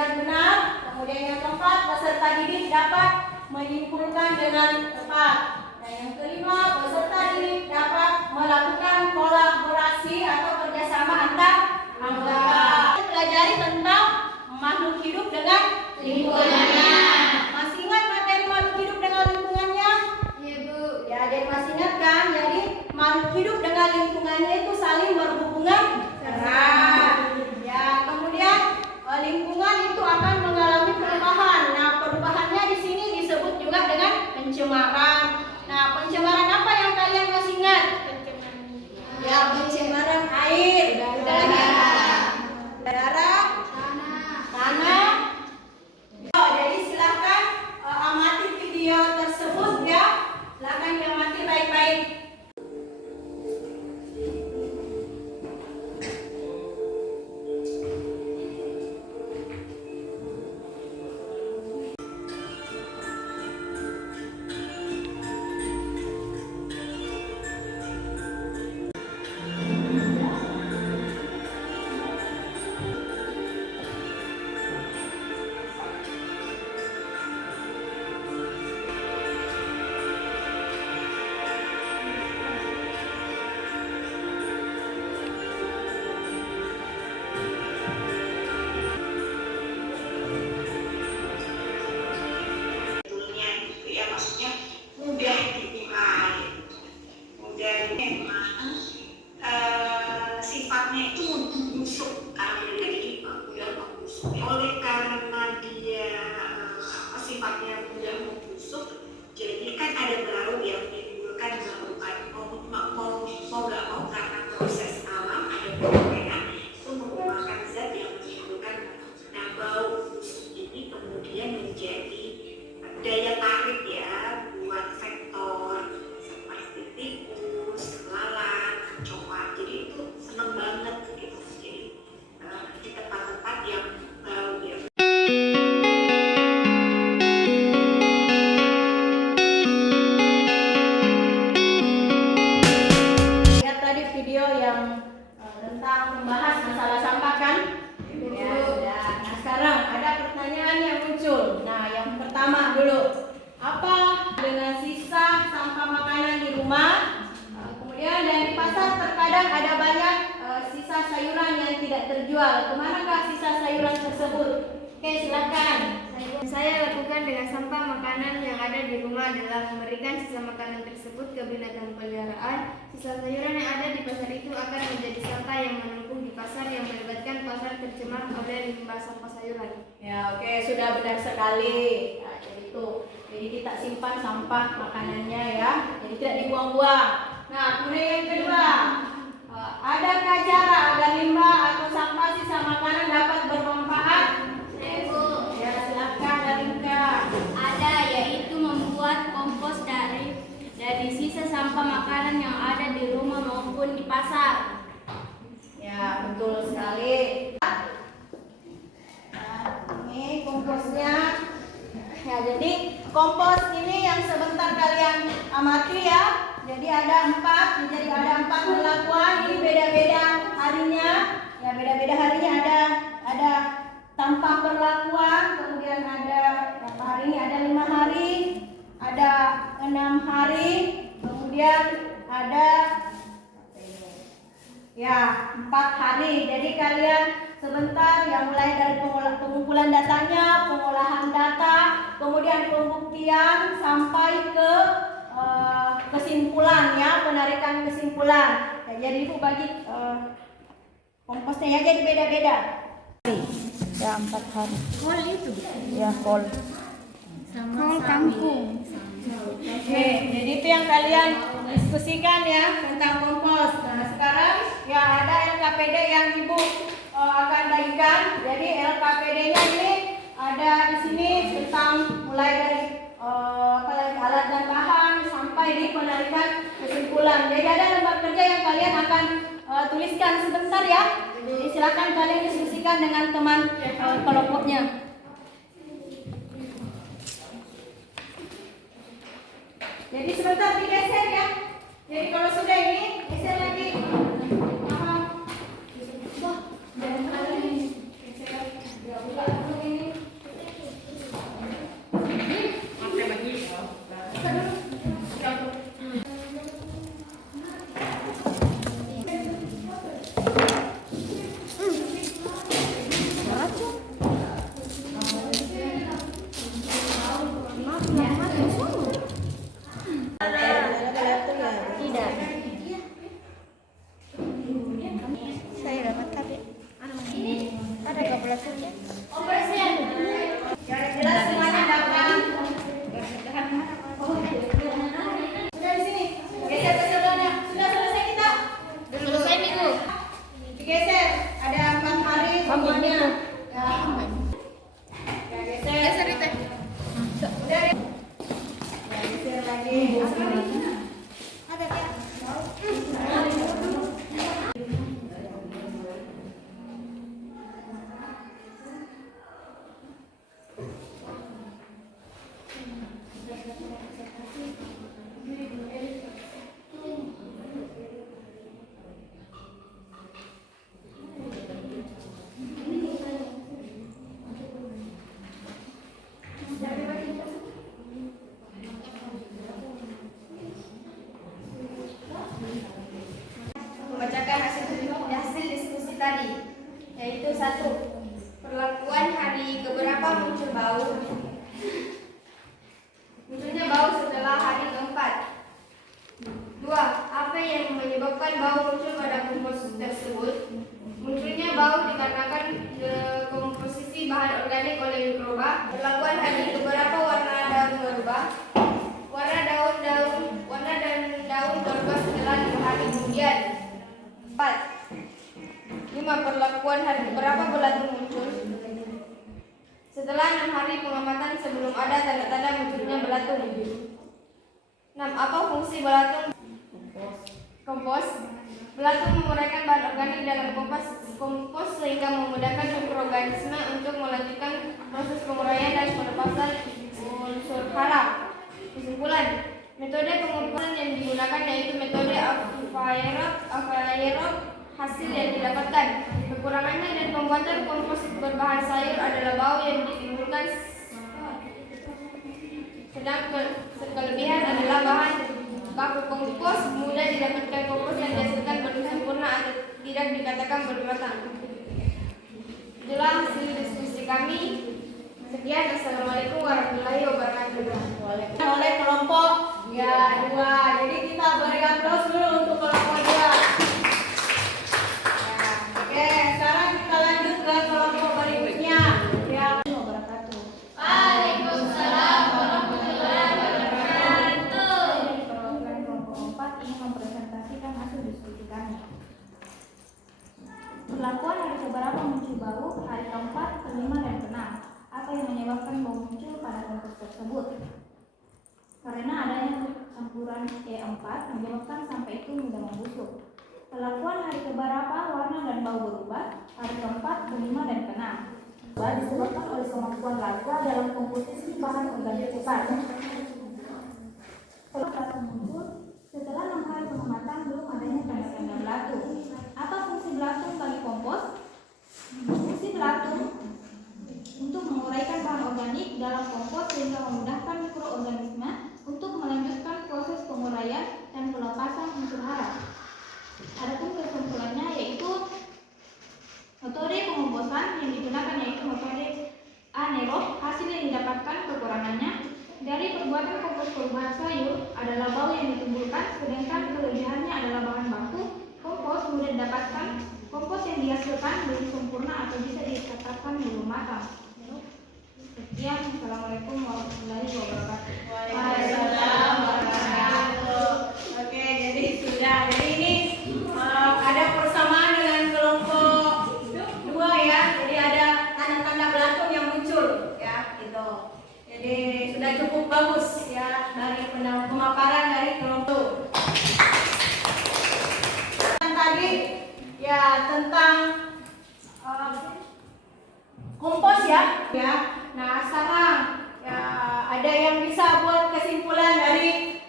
dan benar. Kemudian yang keempat, peserta didik dapat menyimpulkan dengan tepat. Dan yang kelima, peserta didik dapat melakukan kolaborasi atau kerjasama antar anggota. Pelajari tentang makhluk hidup dengan lingkungannya. Masih ingat materi makhluk hidup dengan lingkungannya? Iya, Bu. Ya, jadi masih ingat kan? Jadi makhluk hidup dengan lingkungannya itu saling berhubungan erat. Ya, kemudian lingkungan itu akan mengalami perubahan. Nah, perubahannya di sini disebut juga dengan pencemaran. Nah, pencemaran apa yang kalian masih ingat? Ya, pencemaran air, udara, tanah. Oh, jadi silakan amati video tersebut ya. Silakan diamati baik-baik. Sifatnya itu membusuk oleh karena dia sifatnya mudah membusuk, jadi kan ada bau yang menimbulkan mau nggak mau karena proses alam ada pemakaian itu menggunakan zat yang menimbulkan bau busuk ini kemudian menjadi daya tarik ya buat vektor seperti tikus, lalat, kecoa. Jadi itu seneng banget gitu. Jadi di tempat-tempat yang bau ya. Lihat tadi video yang tentang membahas masalah sampah kan? Ya, sudah. Nah, sekarang ada pertanyaan yang muncul. Nah, yang pertama dulu, apa dengan sisa sampah makanan di rumah? Kemudian dan di pasar terkadang ada banyak sisa sayuran yang tidak terjual. Kemanakah sisa sayuran tersebut? Oke, silakan. Saya lakukan dengan sampah makanan yang ada di rumah adalah memberikan sisa makanan tersebut ke binatang peliharaan. Sisa sayuran yang ada di pasar itu akan menjadi sampah yang menumpuk di pasar yang melibatkan pasar tercemar oleh limbah sampah sayuran. Ya, oke, sudah benar sekali. Nah, jadi itu. Jadi kita simpan sampah makanannya ya. Jadi tidak dibuang-buang. Nah, kemudian yang kedua, adakah cara agar limbah atau sampah sisa makanan dapat bermanfaat? Ya, silakan Darinka. Ada, yaitu membuat kompos dari sisa sampah makanan yang ada di rumah maupun di pasar. Ya, betul sekali. Nah, ini komposnya. Ya, jadi kompos ini yang sebentar kalian amati ya. Jadi ada 4 perlakuan. Ini beda-beda harinya. Ya, beda-beda harinya ada tanpa perlakuan, kemudian ada berapa hari ini? Ada 5 hari, ada 6 hari, kemudian ada ya 4 hari. Jadi kalian sebentar yang mulai dari pengumpulan datanya, pengolahan data, kemudian pembuktian sampai ke kesimpulan ya, penarikan kesimpulan. Ya, jadi Ibu bagi komposnya ya jadi beda-beda. Ya 4 hari. Kol itu? Ya kol. Kol kangkung. Oke, jadi itu yang kalian diskusikan ya tentang kompos. Nah, sekarang ya ada LKPD yang Ibu akan bagikan. Jadi LKPD-nya ini ada di sini tentang mulai dari alat dan bahan sampai di penarikan kesimpulan. Jadi ada lembar kerja yang kalian akan tuliskan sebentar ya. Jadi silakan kalian diskusikan dengan teman kelompoknya. Jadi sebentar digeser ya. Jadi kalau sudah ini geser lagi. Paham? Wah, jangan lagi. Geser. Ya, buka dulu ini. Perlakuan hari keberapa muncul bau? Munculnya bau setelah hari keempat. 2. Apa yang menyebabkan bau muncul pada kompos tersebut? Munculnya bau dikarenakan komposisi bahan organik oleh mikroba. Perlakuan hari keberapa warna daun berubah? Warna dan daun berubah setelah 5 hari kemudian. 4. 5. Perlakuan hari keberapa belatung muncul? Setelah 6 hari pengamatan sebelum ada tanda-tanda munculnya belatung. 6. Apa fungsi belatung? Kompos. Belatung menguraikan bahan organik dalam kompos sehingga memudahkan mikroorganisme untuk melanjutkan proses penguraian dan pelepasan unsur hara. Kesimpulan, metode pengumpulan yang digunakan yaitu metode aerob. Hasil yang didapatkan, kekurangannya dan pembuatan komposit berbahan sayur adalah bau yang ditimbulkan, sedang kelebihan adalah bahan baku kompos mudah didapatkan. Kompos yang dihasilkan belum sempurna atau tidak dikatakan belum matang. Itulah hasil diskusi kami. Sekian, assalamualaikum warahmatullahi wabarakatuh. Oleh kelompok ya 2. Jadi kita beri aplaus dulu untuk kelompok 2. Oke, sekarang kita lanjut ke kelompok berikutnya. Ya, wabarakatuh. Waalaikumsalam warahmatullahi wabarakatuh. Perwakilan kelompok 4 ingin mempresentasikan hasil diskusi kami. Perlakuan hari keberapa muncul bau? Hari keempat, kelima, dan keenam. Apa yang menyebabkan bau muncul pada kompos tersebut? Karena adanya campuran E4 menyebabkan sampah itu mudah membusuk. Perlakuan hari keberapa warna dan bau berubah? Hari keempat, kelima, dan keenam. Disebabkan oleh kemampuan larva dalam komposisi bahan organik cepat. Belatung muncul setelah 6 hari pengamatan belum adanya tanda-tanda belatung. Apa fungsi belatung bagi kompos? Fungsi belatung untuk menguraikan bahan organik dalam kompos sehingga memudahkan mikroorganisme untuk melanjutkan proses penguraian dan pelepasan unsur hara. Adapun kesimpulannya yaitu metode pengomposan yang digunakan yaitu metode anaerob. Hasil yang didapatkan kekurangannya dari perbuatan kompos berbahan sayur adalah bau yang ditimbulkan, sedangkan kelebihannya adalah bahan baku kompos mudah didapatkan. Kompos yang dihasilkan belum sempurna atau bisa dikatakan belum matang. Sekian, assalamualaikum warahmatullahi wabarakatuh. Waalaikumsalam warahmatullahi. Oke, jadi sudah. Jadi ini ada persamaan dengan kelompok 2 ya. Jadi ada tanda-tanda belatung yang muncul ya, gitu. Jadi sudah cukup bagus ya dari pemaparan dari kelompok. Tadi ya tentang kompos ya. Nah sekarang ya ada yang bisa buat kesimpulan dari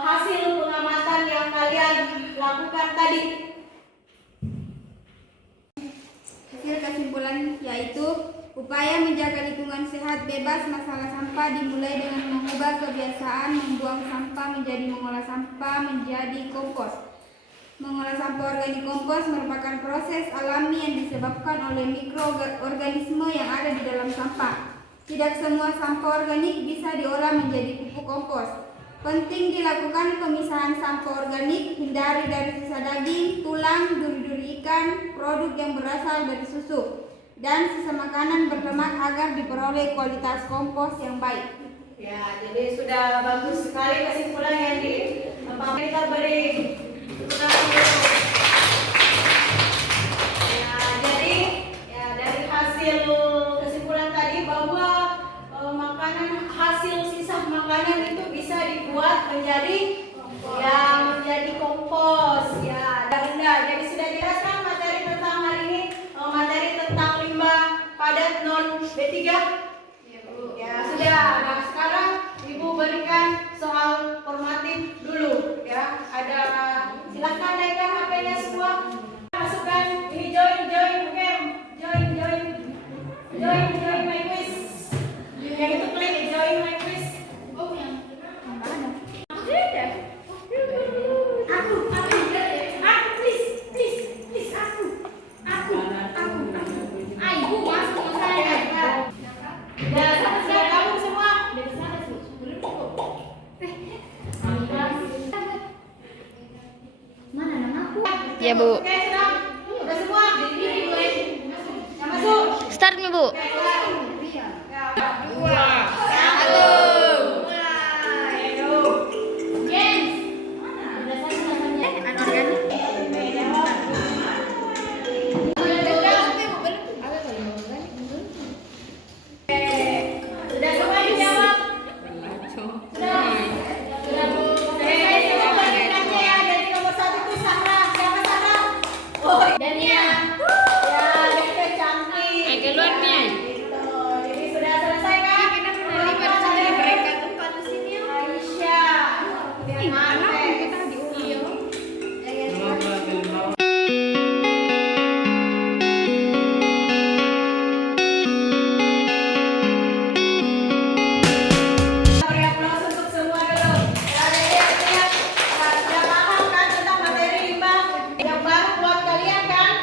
hasil pengamatan yang kalian lakukan tadi. Hasil kesimpulan yaitu upaya menjaga lingkungan sehat bebas masalah sampah dimulai dengan mengubah kebiasaan membuang sampah menjadi mengolah sampah menjadi kompos. Mengolah sampah organik kompos merupakan proses alami yang disebabkan oleh mikroorganisme yang ada di dalam sampah. Tidak semua sampah organik bisa diolah menjadi pupuk kompos. Penting dilakukan pemisahan sampah organik, hindari dari sisa daging, tulang, duri-duri ikan, produk yang berasal dari susu, dan sisa makanan berlemak agar diperoleh kualitas kompos yang baik. Ya, jadi sudah bagus sekali kesimpulan yang kita beri. Ya, jadi ya dari hasil kesimpulan tadi bahwa makanan hasil sisa makanan itu bisa dibuat menjadi kompos ya rendah. Jadi sudah jelaskan materi tentang hari ini, materi tentang limbah padat non B3. Ya sudah. Nah sekarang Ibu berikan soal formatif dulu ya. Ada silahkan naikkan HP-nya semua. Masukkan ini join oke. Join my quiz. Yang itu klik join my quiz. Oh yang Mana? Aku please aku. Ya, Bu. Oke, senang. Udah semua? Yang masuk? Start nih, Bu. Dua, satu, mulai. Ayo. James. Udah satu namanya. Anorganik. Sudah semua dijawab? Sudah. Selesai semua bagiannya ya. Jadi nomor 1 itu Sarah. Siapa Sarah? Oh, Dania. Ya, dia cantik. Keluar nih. Gitu. Jadi sudah selesai kan? Kita menerima dari mereka tempat di sini. Aisyah. Kemudian Mate. Kita diunggil. Beri aplaus untuk semua dulu. Ya, lihat. Sudah paham kan tentang materi limbah? Yang baru buat kalian kan?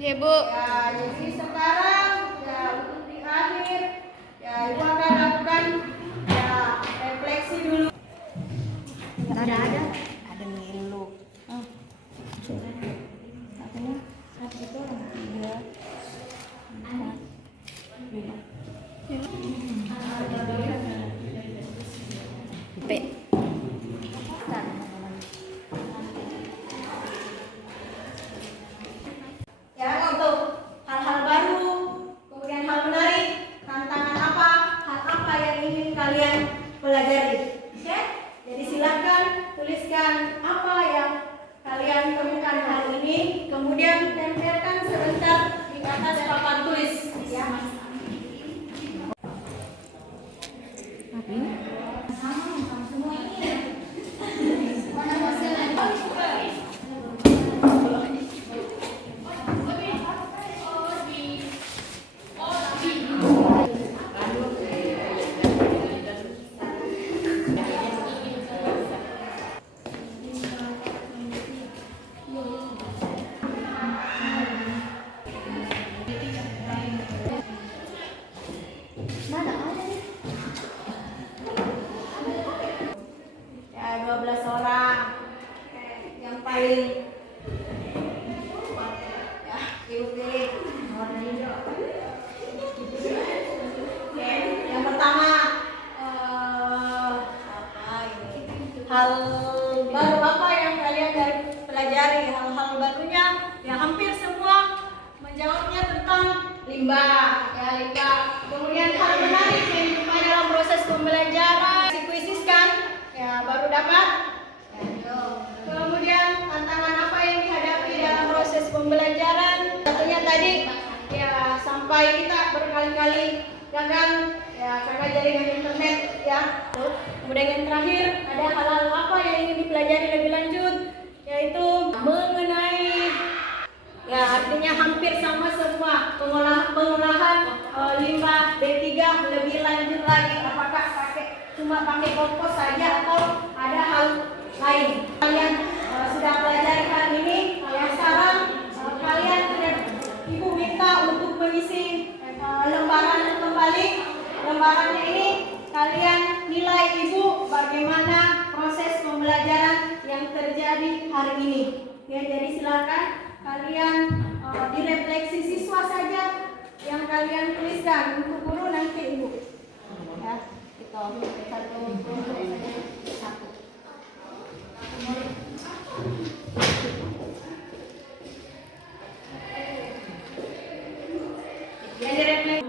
Ya, Bu. Ya, jadi sekarang ya untuk di akhir ya ibu akan lakukan ya refleksi dulu. Ada. Ada Milu. Katanya satu itu orang tiga, empat, lima. P. Ya, untuk hal-hal baru, kemudian hal menarik, tantangan apa, hal apa yang ingin kalian pelajari. Oke? Jadi silakan tuliskan apa yang kalian temukan hari ini, kemudian tempelkan sebentar di atas papan tulis. Ya. Ya, 12 orang. Oke, yang paling ya, ibu pilih warna hijau. Oke, yang pertama apa ini? Hal baru apa yang kalian pelajari? Hal-hal barunya ya hampir semua menjawabnya tentang limbah, ya limbah. Kemudian hal menarik yang dijumpai dalam proses pembelajaran, kuisis kan? Ya baru dapat. Ya, kemudian tantangan apa yang dihadapi dalam proses pembelajaran? Satunya tadi ya sampai kita berkali-kali gagal ya karena jaringan internet ya. Kemudian yang terakhir ada hal-hal apa yang ingin dipelajari lebih lanjut, yaitu mengenai ya artinya hampir sama semua pengolahan limbah B3 lebih lanjut lagi, apakah cuma pakai kompos saja atau ada hal lain. Kalian sudah pelajari hari ini, sekarang kalian ibu minta untuk mengisi lembaran kembali. Lembarannya ini kalian nilai ibu bagaimana proses pembelajaran yang terjadi hari ini. Ya, jadi silakan kalian direfleksi siswa saja yang kalian tuliskan, untuk guru nanti ibu. Ya, itu satu kelompok saja satu. Ya, direfleksi.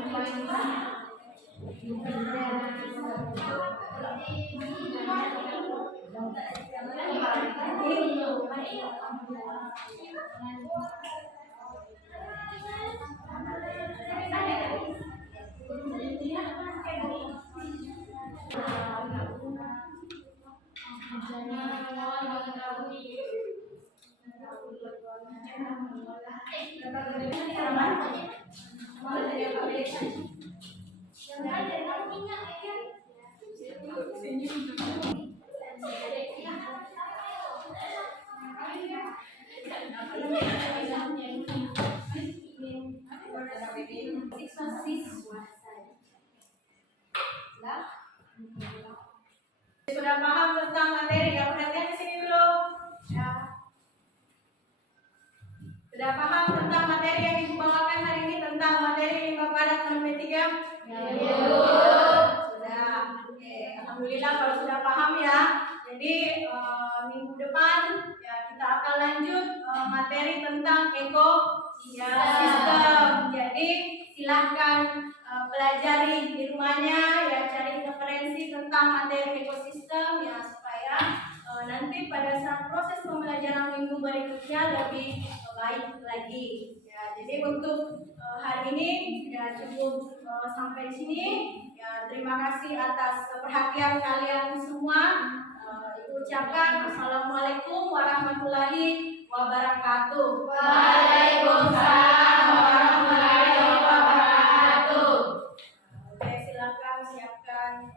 Sudah paham tentang materi ya, perhatian di sini dulu. Ya. Sudah paham tentang materi yang Ibu bawakan hari ini tentang materi limbah padat matematika? Ya. Sudah. Oke, alhamdulillah kalau sudah paham ya. Jadi minggu depan ya kita akan lanjut materi tentang ekosistem. Jadi silahkan pelajari di rumahnya ya, cari referensi tentang materi ekosistem ya supaya nanti pada saat proses pembelajaran minggu berikutnya lebih baik lagi ya. Jadi untuk hari ini ya cukup sampai di sini ya. Terima kasih atas perhatian kalian semua. Ibu ucapkan assalamualaikum warahmatullahi wabarakatuh. Waalaikumsalam warahmatullahi wabarakatuh. Oke, silakan siapkan.